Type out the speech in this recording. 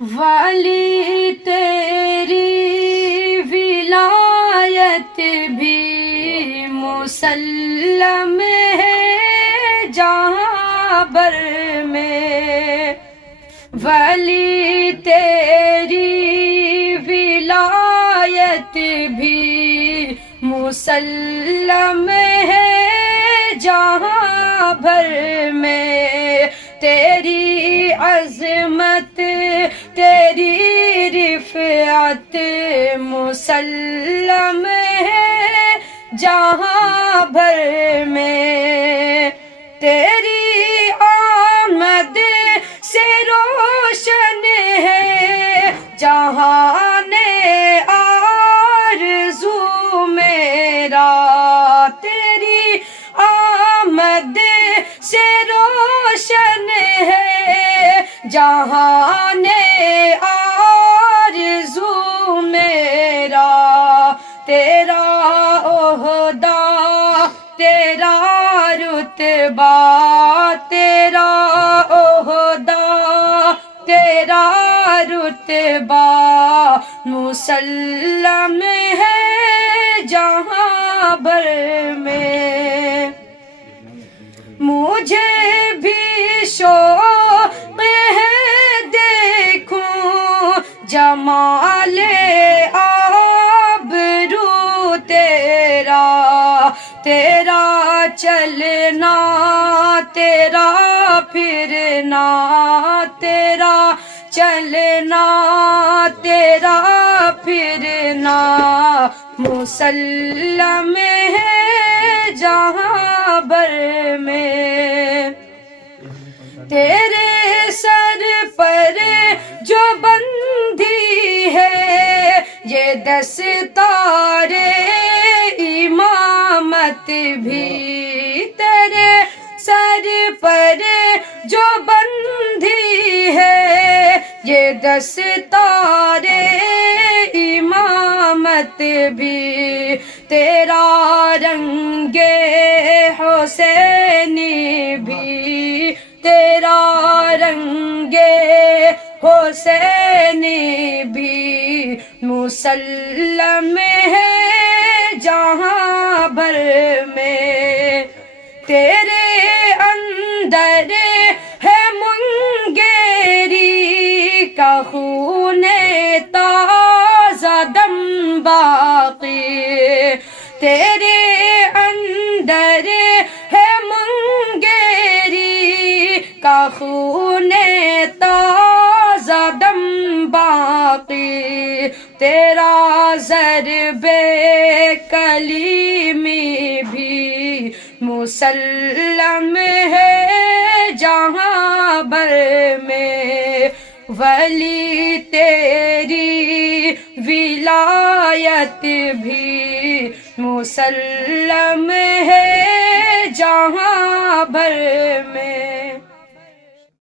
ولی تیری ولایت بھی مسلم ہے جہاں بر میں، ولی تیری ولایت بھی مسلم ہے جہاں بھر میں، تیری عظمت تیری رفعت مسلم ہے جہاں بھر میں، تیری آمد سے روشن ہے جہان آرزو میرا، تیری آمد سے روشن ہے جہان آرزو میرا، تیرا عہدہ تیرا رتبہ تیرا عہدہ تیرا رتبہ مسلم ہے جہاں بھر میں، مجھے بھی شوق ہے دیکھوں جمال آبرو تیرا، تیرا چلنا تیرا پھرنا تیرا چلنا تیرا پھرنا مسلم ہے جہاں بر میں، تیرے سر پر جو بندھی ہے یہ دستار امامت بھی، تیرے سر پر جو بندھی ہے یہ دستار امامت بھی، تیرا رنگ حسینی بھی تیرا رنگ حسینی بھی مسلم ہے جہاں بھر میں، تیرے اندر ہے منگیری کا خون تازہ دم باقی، تیرے اندر ہے منگیری کا خون تازہ دم باقی، تیرا ضرب کلیمی بھی مسلم ہے جہاں بر میں، ولی تیری ولایت بھی مسلم ہے جہاں بھر میں۔